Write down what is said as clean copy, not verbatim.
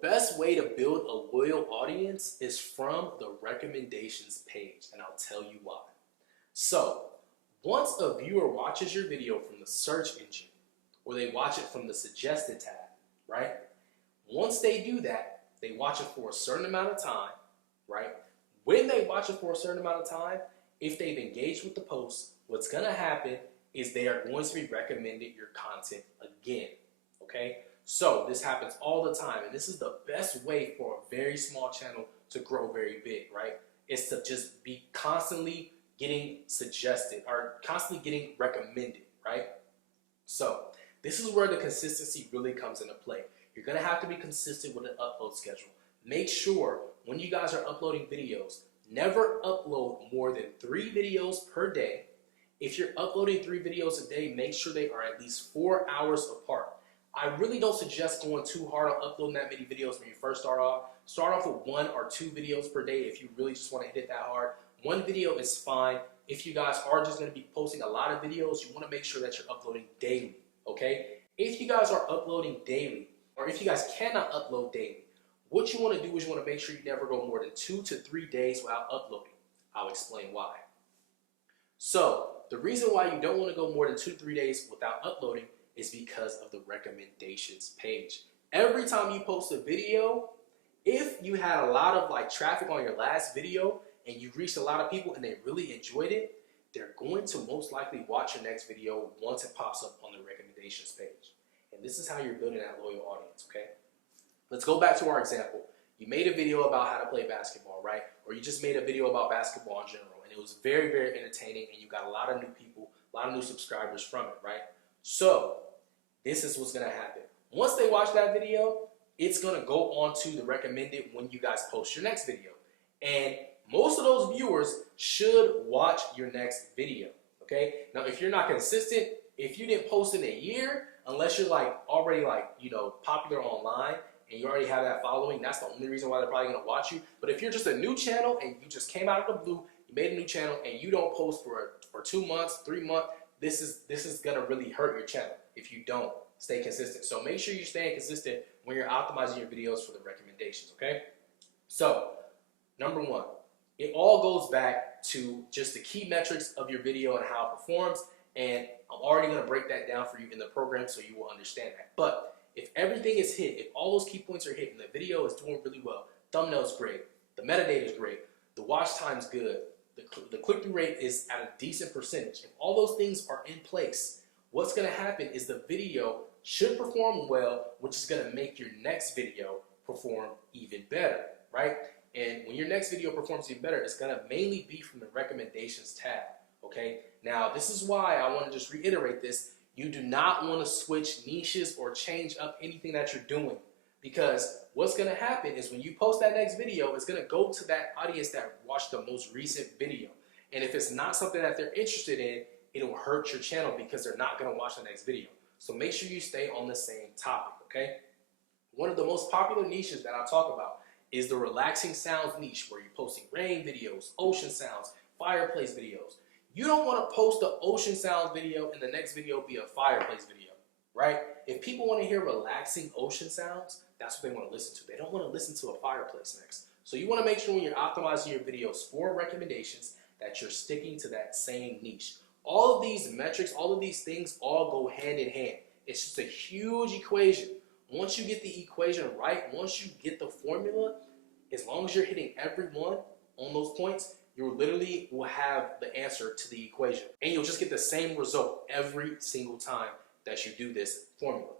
The best way to build a loyal audience is from the recommendations page, and I'll tell you why. So, once a viewer watches your video from the search engine, or they watch it from the suggested tab, right? Once they do that, they watch it for a certain amount of time, right? When they watch it for a certain amount of time, if they've engaged with the post, what's gonna happen is they are going to be recommended your content again, okay? So this happens all the time, and this is the best way for a very small channel to grow very big, right? It's to just be constantly getting suggested or constantly getting recommended, right? So this is where the consistency really comes into play. You're gonna have to be consistent with an upload schedule. Make sure when you guys are uploading videos, never upload more than 3 videos per day. If you're uploading 3 videos a day, make sure they are at least 4 hours apart. I really don't suggest going too hard on uploading that many videos when you first start off. Start off with 1 or 2 videos per day if you really just want to hit it that hard. 1 video is fine. If you guys are just going to be posting a lot of videos, you want to make sure that you're uploading daily, okay? If you guys are uploading daily, or if you guys cannot upload daily, what you want to do is you want to make sure you never go more than 2 to 3 days without uploading. I'll explain why. So, the reason why you don't want to go more than 2 to 3 days without uploading is because of the recommendations page. Every time you post a video, if you had a lot of traffic on your last video and you reached a lot of people and they really enjoyed it, they're going to most likely watch your next video once it pops up on the recommendations page. And this is how you're building that loyal audience, okay? Let's go back to our example. You made a video about how to play basketball, right? Or you just made a video about basketball in general, and it was very, very entertaining, and you got a lot of new people, a lot of new subscribers from it, right? So, this is what's gonna happen. Once they watch that video, it's gonna go on to the recommended when you guys post your next video. And most of those viewers should watch your next video, okay? Now, if you're not consistent, if you didn't post in a year, unless you're already popular online and you already have that following, that's the only reason why they're probably gonna watch you. But if you're just a new channel and you just came out of the blue, you made a new channel and you don't post for 2 months, 3 months, this is gonna really hurt your channel if you don't stay consistent. So make sure you're staying consistent when you're optimizing your videos for the recommendations, okay? So, number 1, it all goes back to just the key metrics of your video and how it performs, and I'm already gonna break that down for you in the program so you will understand that. But if everything is hit, if all those key points are hit and the video is doing really well, thumbnail's great, the metadata is great, the watch time's good, the click-through rate is at a decent percentage, if all those things are in place, what's gonna happen is the video should perform well, which is gonna make your next video perform even better, right? And when your next video performs even better, it's gonna mainly be from the recommendations tab, okay? Now, this is why I wanna just reiterate this. You do not wanna switch niches or change up anything that you're doing, because what's gonna happen is when you post that next video, it's gonna go to that audience that watched the most recent video. And if it's not something that they're interested in, it'll hurt your channel because they're not gonna watch the next video. So make sure you stay on the same topic, okay? One of the most popular niches that I talk about is the relaxing sounds niche, where you're posting rain videos, ocean sounds, fireplace videos. You don't want to post the ocean sounds video and the next video be a fireplace video, right? If people want to hear relaxing ocean sounds, that's what they want to listen to. They don't want to listen to a fireplace next. So you want to make sure when you're optimizing your videos for recommendations that you're sticking to that same niche. All of these metrics, all of these things all go hand in hand. It's just a huge equation. Once you get the equation right, once you get the formula, as long as you're hitting every one on those points, you literally will have the answer to the equation. And you'll just get the same result every single time that you do this formula.